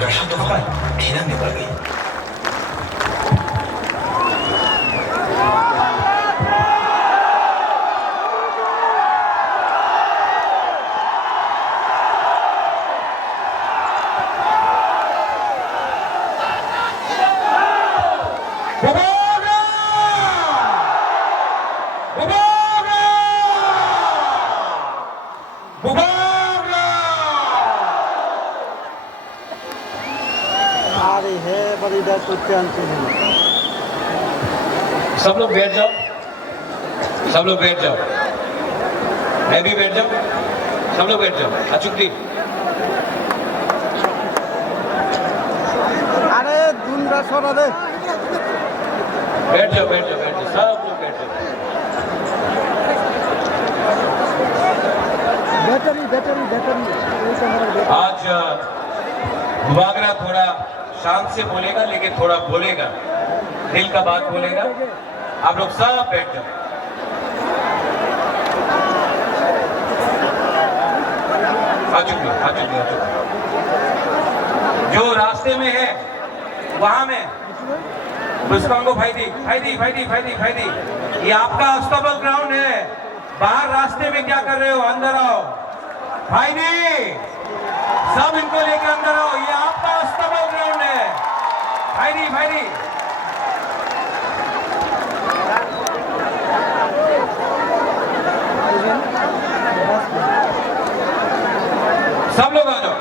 दर्शक तो खबर ठेला निकल गई। सब लोग बैठ जाओ, सब लोग बैठ जाओ, मैं भी बैठ जाऊं, सब लोग बैठ जाओ। अचुकदीप, अरे दूंगा सोना दे, बैठ जाओ, बैठ जाओ, बैठ जाओ, सब लोग बैठ जाओ। बैटरी बैटरी बैटरी आज मुबागरा थोड़ा शांत से बोलेगा, लेकिन थोड़ा बोलेगा, दिल का बात बोलेगा। आप लोग सब बैठ जाओ। जो रास्ते में है वहां में पुष्पांगो भाईदी, ये आपका अस्तबल ग्राउंड है। बाहर रास्ते में क्या कर रहे हो? अंदर आओ भाईदी, सब इनको लेकर अंदर आओ। ये आपका अस्तबल ग्राउंड है। भाईदी सब लोग आ जाओ।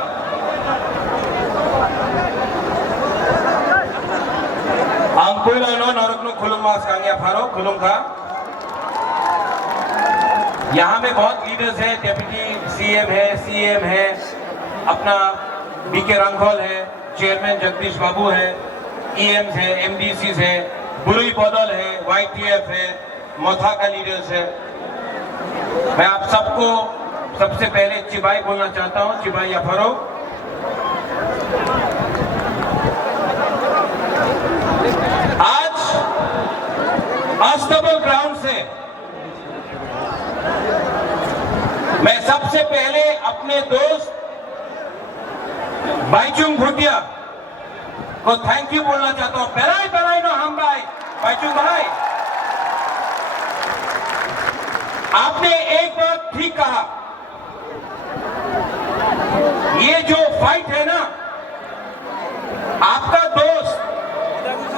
यहाँ में बहुत लीडर्स हैं, डेप्यूटी सीएम है, अपना बीके रंघोल है, चेयरमैन जगदीश बाबू है, ईएम्स है, एमडीसीज है, बुरुई बदल है, वाईटीएफ है, मोथा का लीडर्स है। मैं आप सबको सबसे पहले चिबाई बोलना चाहता हूं, चिबाई अफरो। आज अस्तबल ग्राउंड से मैं सबसे पहले अपने दोस्त बाईचुंग भूटिया को थैंक यू बोलना चाहता हूं। पहला नो हम भाई बाईचुंग भाई, आपने एक बात ठीक कहा। ये जो फाइट है ना, आपका दोस्त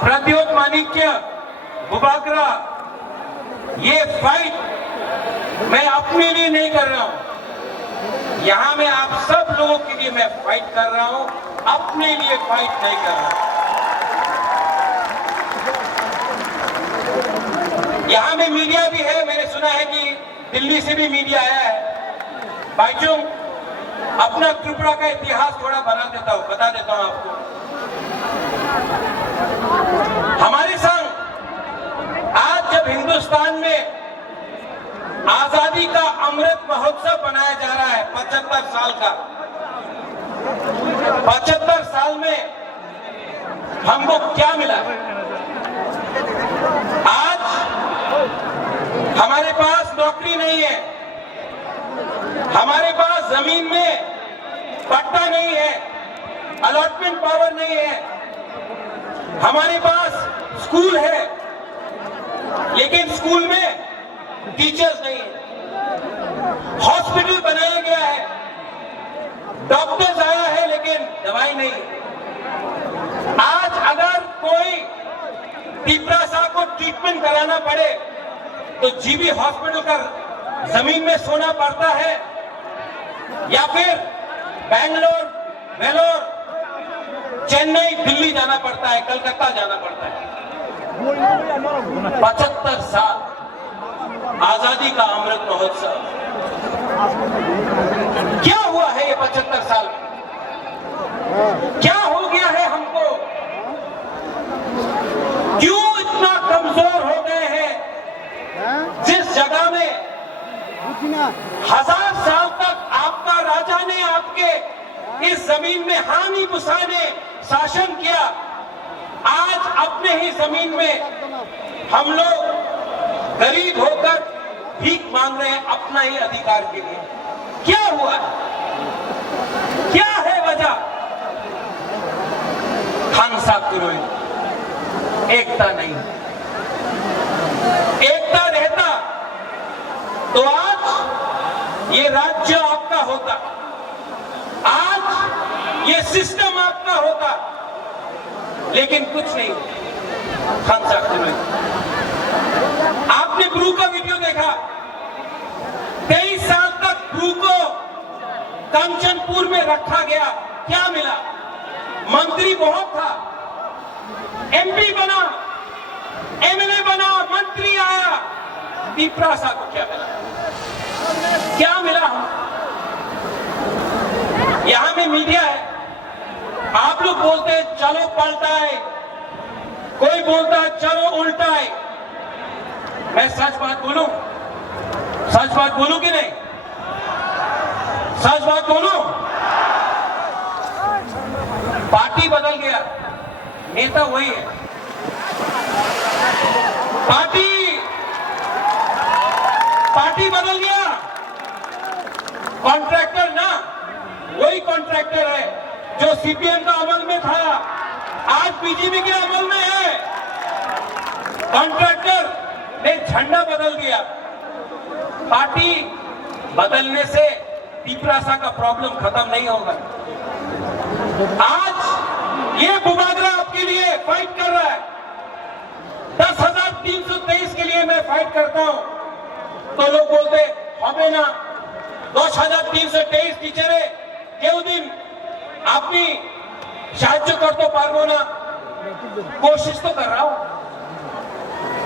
प्रद्योत माणिक्य मुबागरा, ये फाइट मैं अपने लिए नहीं कर रहा हूं, यहां मैं आप सब लोगों के लिए मैं फाइट कर रहा हूं, अपने लिए फाइट नहीं कर रहा। यहां में मीडिया भी है, मैंने सुना है कि दिल्ली से भी मीडिया आया है। भाईचुंग, अपना त्रिपुरा का इतिहास थोड़ा बता देता हूं आपको। हमारे संग आज जब हिंदुस्तान में आजादी का अमृत महोत्सव बनाया जा रहा है, 75 साल का, 75 साल में हमको क्या मिला? आज हमारे पास नौकरी नहीं है, हमारे पास जमीन में पट्टा नहीं है, अलॉटमेंट पावर नहीं है, हमारे पास स्कूल है लेकिन स्कूल में टीचर्स नहीं है, हॉस्पिटल बनाया गया है, डॉक्टर्स आया है लेकिन दवाई नहीं। आज अगर कोई पिपरासा को ट्रीटमेंट कराना पड़े तो जीबी हॉस्पिटल का जमीन में सोना पड़ता है, या फिर बैंगलोर, वेलोर, चेन्नई, दिल्ली जाना पड़ता है, कलकत्ता जाना पड़ता है। 75 साल आजादी का अमृत महोत्सव, क्या हुआ है ये 75 साल में? क्या हो गया है हमको? क्यों इतना कमजोर हो गए हैं? जिस जगह में 1000 साल तक आपका राजा ने आपके इस जमीन में हानि पुसाने शासन किया, आज अपने ही जमीन में हम लोग गरीब होकर भीख मांग रहे हैं अपना ही अधिकार के लिए। क्या हुआ? क्या है वजह? खानसा तुरोई, एकता नहीं। एकता रहता तो आज ये राज्य आपका होता, आज ये सिस्टम आपका होता, लेकिन कुछ नहीं। खानसा तुरोई। आपने ब्रू का वीडियो देखा, 23 साल तक ब्रू को कंचनपुर में रखा गया, क्या मिला? मंत्री बहुत था, एमपी बना, एमएलए बना, मंत्री आया, पिपरासा को क्या मिला? क्या मिला? हम यहां में मीडिया है, आप लोग बोलते हैं चलो पलटा है, कोई बोलता है चलो उल्टा है। मैं सच बात बोलूं? सच बात बोलूं कि नहीं? सच बात बोलूं? पार्टी बदल गया, नेता वही है। पार्टी बदल गया, कॉन्ट्रैक्टर ना वही कॉन्ट्रैक्टर है जो सीपीएम का अमल में था, आज बीजेपी के अमल में है। कॉन्ट्रैक्टर ने झंडा बदल दिया। पार्टी बदलने से पिपरासा का प्रॉब्लम खत्म नहीं होगा। आज ये बुबागरा आपके लिए फाइट कर रहा है, 10,323 के लिए मैं फाइट करता हूं, तो लोग बोलते हमें ना 10,323 टीचरे केउ दिन अपनी साहाय्य करते पारबो ना। कोशिश तो कर रहा हूं,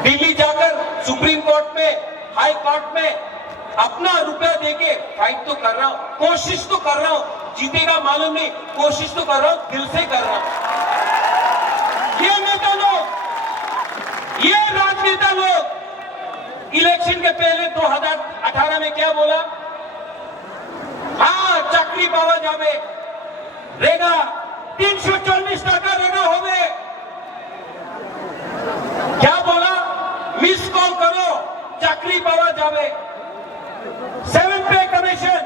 दिल्ली जाकर सुप्रीम कोर्ट में, हाई कोर्ट में अपना रुपया देके फाइट तो कर रहा हूं, कोशिश तो कर रहा हूं। जीतेगा मालूम नहीं, कोशिश तो कर रहा हूं, दिल से कर रहा हूं। ये नेता लोग, ये राजनेता लोग इलेक्शन के पहले 2018 में क्या बोला? हाँ, चाकरी पावा जावे, रेगा 340 टाका रेगा होवे। क्या बोला? मिस कॉल करो, चाकरी पावा जावे। 7 पे कमीशन।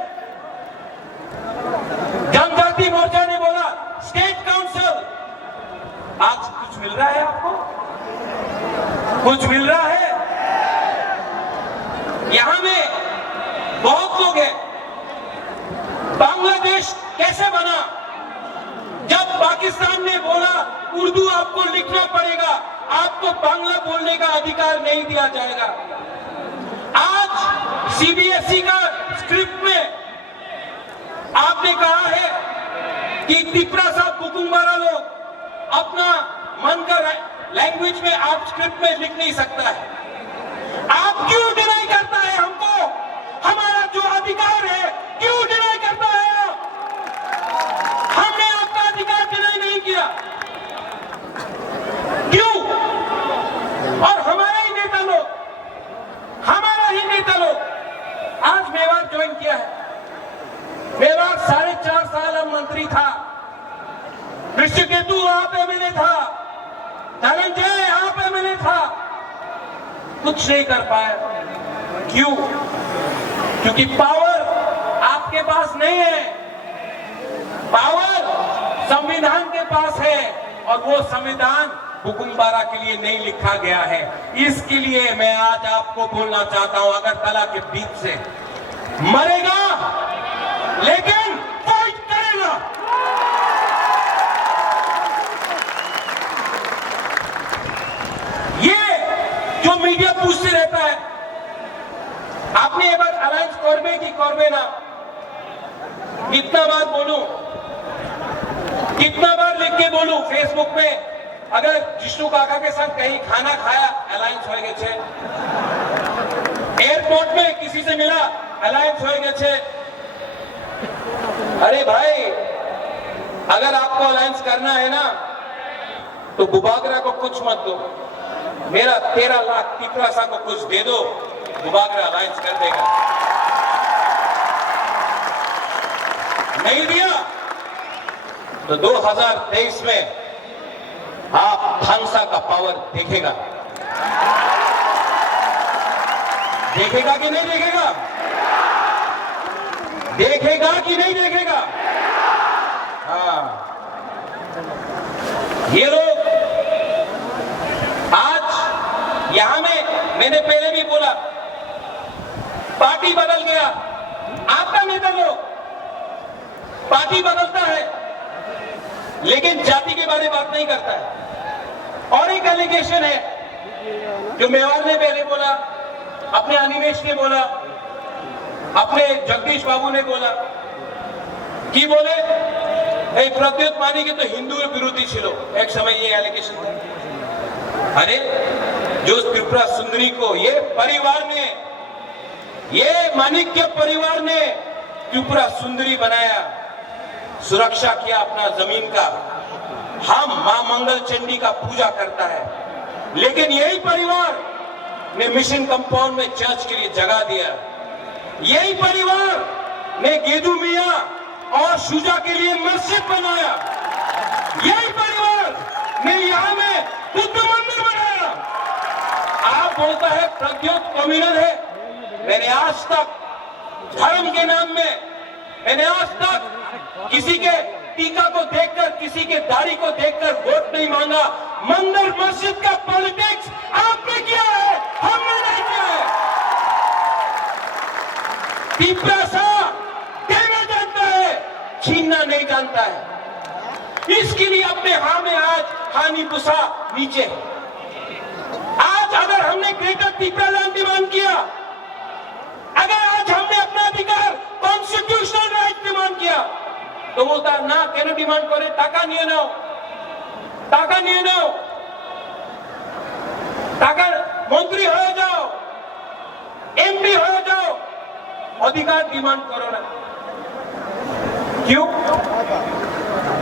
जनजाति मोर्चा ने बोला स्टेट काउंसिल। आज कुछ मिल रहा है आपको? कुछ मिल रहा है? यहां में बहुत लोग हैं। बांग्लादेश कैसे बना? जब पाकिस्तान ने बोला उर्दू आपको लिखना पड़ेगा, आपको बांग्ला बोलने का अधिकार नहीं दिया जाएगा। आज सीबीएसई का स्क्रिप्ट में आपने कहा है कि पिपरासा बुकुम्बारा लोग अपना मन का लैंग्वेज में आप स्क्रिप्ट में लिख नहीं सकता है। आप क्यों डिनाई करता है हमको? हमारा जो अधिकार है क्यों डिनाई करता है आप? हमने आपका अधिकार डिनाई नहीं किया, क्यों? और हमारा ही नेता लोग आज मेवाड़ ज्वाइन किया है। मेवाड़ 4.5 साल हम मंत्री था, ऋषिकेतु वहां पे मैंने था, धनंजय यहाँ पे मैंने था, कुछ नहीं कर पाया। क्यों? क्योंकि पावर आपके पास नहीं है, पावर संविधान के पास है, और वो संविधान बुकुम्बारा के लिए नहीं लिखा गया है। इसके लिए मैं आज आपको बोलना चाहता हूं, अगरतला के बीच से मरेगा लेकिन फाइट करेगा। ये जो मीडिया पूछते रहता है, आपने एक बार अलायंस करबे कि करबे ना, कितना बार बोलूं, कितना बार लिख के बोलूं फेसबुक में? अगर जिष्णु काका के साथ कहीं खाना खाया, अलायंस हो गए छे। एयरपोर्ट में किसी से मिला, अलायंस हो गए छे। अरे भाई, अगर आपको अलायंस करना है ना, तो बुबागरा को कुछ मत दो, मेरा 13 लाख पिपरासा को कुछ दे दो, बुबागरा अलायंस कर देगा। नहीं दिया तो 2023 में आप खानसा का पावर देखेगा। देखेगा कि नहीं देखेगा? देखेगा कि नहीं देखेगा? हाँ, ये लोग आज यहां में, मैंने पहले भी बोला, पार्टी बदल गया, आपका नेता लोग पार्टी बदलता है लेकिन जाति के बारे में बात नहीं करता है। और एक एलिगेशन है जो मेवाड़ ने पहले बोला, अपने अनिमेश ने बोला, अपने जगदीश बाबू ने बोला कि बोले प्रद्योत मानी के तो हिंदू विरोधी छिलो, एक समय ये एलिगेशन था। अरे जो त्रिपुरा सुंदरी को ये परिवार ने, ये माणिक्य परिवार ने त्रिपुरा सुंदरी बनाया, सुरक्षा किया अपना जमीन का, हम मां मंगल चंडी का पूजा करता है, लेकिन यही परिवार ने मिशन कंपाउंड में चर्च के लिए जगह दिया, यही परिवार ने गेदू मियां और शुजा के लिए मस्जिद बनाया, यही परिवार ने यहां में बुद्ध मंदिर बनाया। आप बोलता है प्रद्योत कम्युनल है, मैंने आज तक धर्म के नाम में, मैंने आज तक किसी के टीका को देखकर, किसी के दाढ़ी को देखकर वोट नहीं मांगा। मंदिर मस्जिद का पॉलिटिक्स आपने किया है, हमने नहीं किया है। तीपरासा देना जानता है, छीनना नहीं जानता है। इसके लिए अपने हां में आज हानि पुसा नीचे। आज अगर हमने ग्रेटर त्रिपुरा लैंड डिमांड किया, अगर आज हमने अपना अधिकार कॉन्स्टिट्यूशनल राइट डिमांड किया, तो बोलता ना केन डिमांड करे, टाका निये नाओ, टाका निये नाओ, टाका मंत्री हो जाओ, एमपी हो जाओ, अधिकार डिमांड करो ना। क्यों?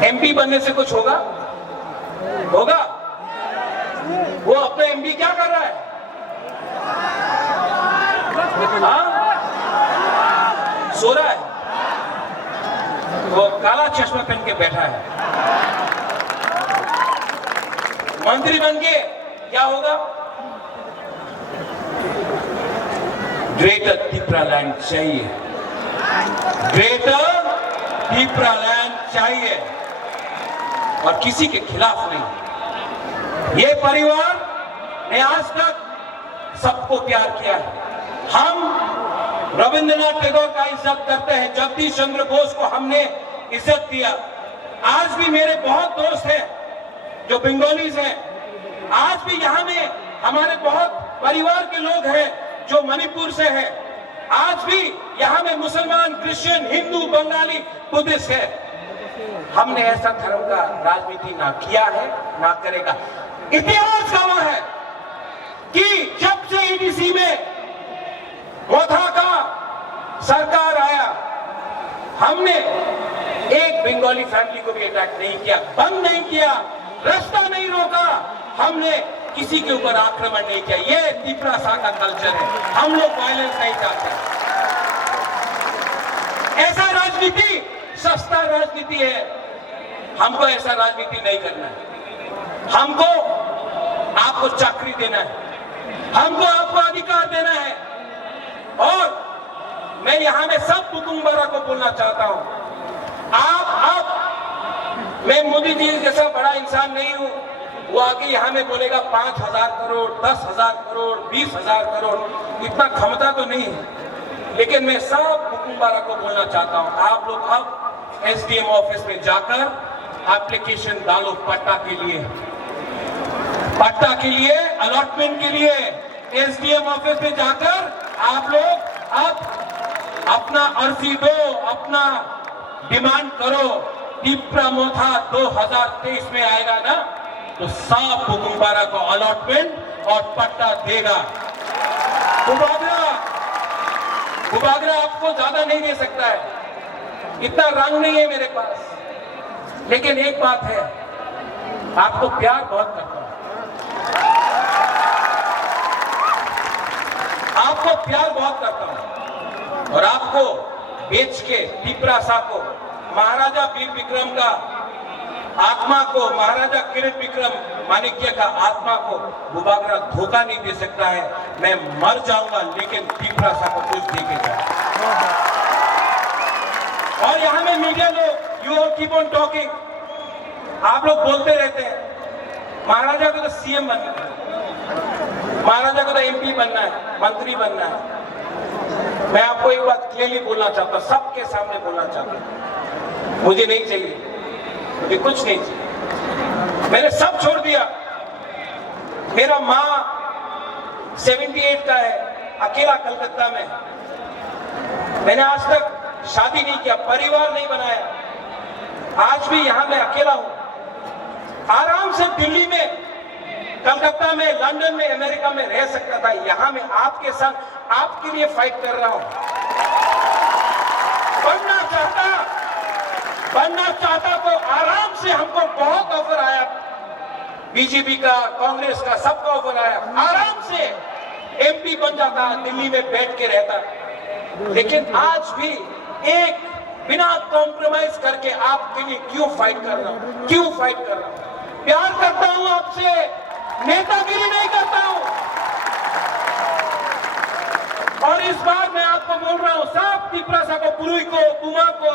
एमपी बनने से कुछ होगा? होगा? वो अपना एमपी क्या कर रहा है? हाँ? सो रहा है, वो काला चश्मा पहन के बैठा है। मंत्री बन के क्या होगा? ग्रेटर त्रिपुरा लैंड चाहिए, ग्रेटर त्रिपुरा लैंड चाहिए, और किसी के खिलाफ नहीं। ये परिवार ने आज तक सबको प्यार किया है। हम रविंद्रनाथ टैगोर का इज्जत करते हैं, जगदीश चंद्र बोस को हमने इज्जत दिया। आज भी मेरे बहुत दोस्त हैं जो बंगालीज हैं, आज भी यहाँ में हमारे बहुत परिवार के लोग हैं जो मणिपुर से हैं, आज भी यहाँ में मुसलमान, क्रिश्चियन, हिंदू, बंगाली, बुद्धिस्ट है। हमने ऐसा धर्म का राजनीति ना किया है, ना करेगा। इतिहास गवाह है कि जब से ईडीसी में मोथा का सरकार आया, हमने एक बंगाली फैमिली को भी अटैक नहीं किया, बंद नहीं किया, रास्ता नहीं रोका, हमने किसी के ऊपर आक्रमण नहीं किया। ये त्रिपुरा सा का कल्चर है, हम लोग वायलेंस नहीं चाहते। ऐसा राजनीति सस्ता राजनीति है, हमको ऐसा राजनीति नहीं करना है। हमको आपको चाकरी देना है, हमको आपको अधिकार देना है। और मैं यहां में सब कुटुंबरा को बोलना चाहता हूं, मैं मोदी जी जैसा बड़ा इंसान नहीं हूं, वो आके यहां में बोलेगा 5,000 करोड़, 10,000 करोड़, 20,000 करोड़, इतना क्षमता तो नहीं है। लेकिन मैं सब कुटुंबरा को बोलना चाहता हूं, आप लोग अब एसडीएम ऑफिस में जाकर एप्लीकेशन डालो पट्टा के लिए, पट्टा के लिए, अलॉटमेंट के लिए। एसडीएम ऑफिस में जाकर आप लोग अब अपना अर्जी दो, अपना डिमांड करो। त्रिपुरा मोथा 2023 में आएगा ना, तो सब कुकुम्बारा को अलॉटमेंट और पट्टा देगा। गुबागरा आपको ज्यादा नहीं दे सकता है, इतना रंग नहीं है मेरे पास, लेकिन एक बात है, आपको प्यार बहुत करता हूं, आपको प्यार बहुत करता हूं, और आपको बेच के त्रिपुरा सा को, महाराजा वीर विक्रम का आत्मा को, महाराजा किरीट विक्रम माणिक्य का आत्मा को गुबागरा धोखा नहीं दे सकता है। मैं मर जाऊंगा लेकिन त्रिपुरा सा को कुछ दे के जाऊंगा। और यहां में मीडिया लोग, यू कीप ऑन टॉकिंग, आप लोग बोलते रहते हैं, महाराजा को तो सीएम बनना है, महाराजा को तो एमपी बनना है, मंत्री बनना है। मैं आपको एक बात क्लियरली बोलना चाहता हूं, सबके सामने बोलना चाहता हूं, मुझे नहीं चाहिए, मुझे कुछ नहीं चाहिए, मैंने सब छोड़ दिया। मेरा माँ 78 का है, अकेला कलकत्ता में। मैंने आज तक शादी नहीं किया, परिवार नहीं बनाया, आज भी यहां मैं अकेला हूं। आराम से दिल्ली में, कलकत्ता में, लंदन में, अमेरिका में रह सकता था। यहां मैं आपके संग आपके लिए फाइट कर रहा हूं। बनना चाहता तो आराम से, हमको बहुत ऑफर आया, बीजेपी का, कांग्रेस का, सबका ऑफर आया, आराम से एमपी बन जाता, दिल्ली में बैठ के रहता। लेकिन आज भी एक बिना कॉम्प्रोमाइज करके आपके लिए क्यों फाइट कर रहा हूं, क्यों फाइट कर रहा हूं? प्यार करता हूं आपसे, नेतागिरी नहीं करता हूं। और इस बार मैं आपको बोल रहा हूं, सब तिपरासा को, पुरुई को, पुमा को,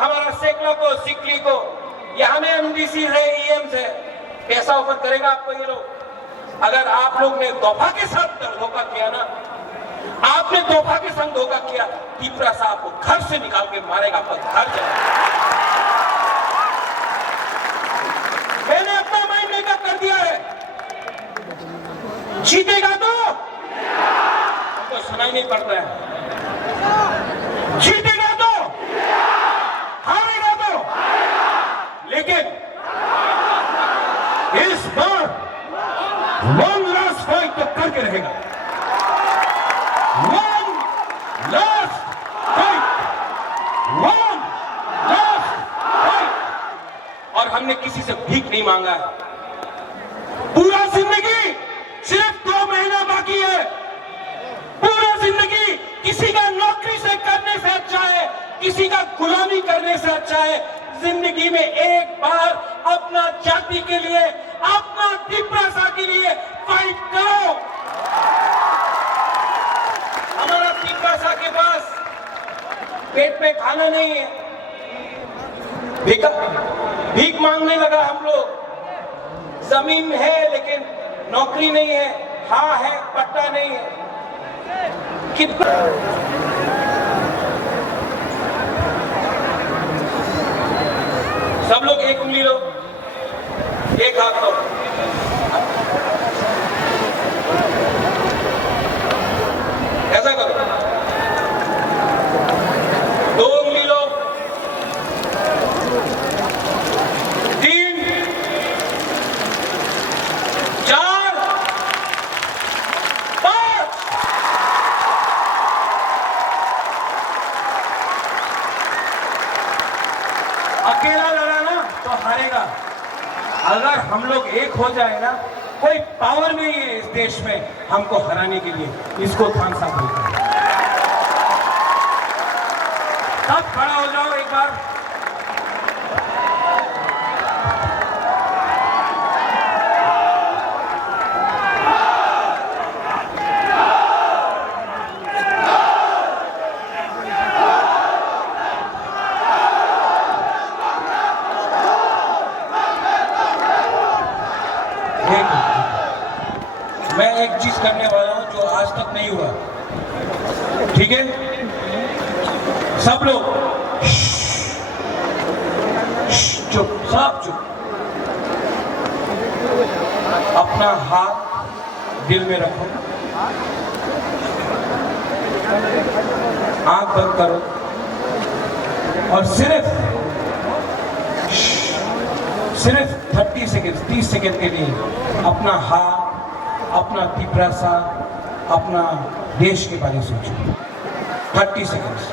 हमारा सेकला को, सिकली को, यहां में एमडीसी है, ईएम से पैसा ऑफर करेगा आपको ये लोग। अगर आप लोग ने तोहफा के साथ धोखा किया ना, आपने तोहफा के संग धोखा किया, तिपरासा आपको घर से निकाल के मारेगा, आपका घर चला। मैंने अपना माइंड मेकअप कर दिया है, जीतेगा तो हमको सुनाई नहीं पड़ता है, जीतेगा तो, हारेगा तो, लेकिन इस बार वन लास्ट फाइट तो करके रहेगा, one last fight, one last fight. और हमने किसी से भीख नहीं मांगा है। पूरा जिंदगी सिर्फ 2 महीना बाकी है, पूरा जिंदगी किसी का नौकरी से करने से अच्छा है, किसी का गुलामी करने से अच्छा है। जिंदगी में एक बार अपना जाति के लिए, अपना तिपरासा के लिए फाइट करो। हमारा तिपरासा के पास पेट में खाना नहीं है, भीख मांगने लगा हम लोग। जमीन है लेकिन नौकरी नहीं है, हाँ है, पट्टा नहीं है। कितना सब लोग एक उंगली लो, एक हाथ लो, ऐसा करो, 2 उंगली लो, 3, 4, 5। अकेला लड़ा ना तो हारेगा, अगर हम लोग एक हो जाए ना, कोई पावर नहीं है इस देश में हमको हराने के लिए। इसको थानसा बोलते हैं। सब खड़ा हो जाओ एक बार। मैं एक चीज करने वाला हूं जो आज तक नहीं हुआ, ठीक है? सब लोग चुप, सब चुप। अपना हाथ दिल में रखो, आंख बंद करो और सिर्फ 30 सेकेंड, 30 सेकेंड के लिए अपना हाथ, अपना तिपरासा, अपना देश के बारे में सोचो। 30 सेकेंड्स।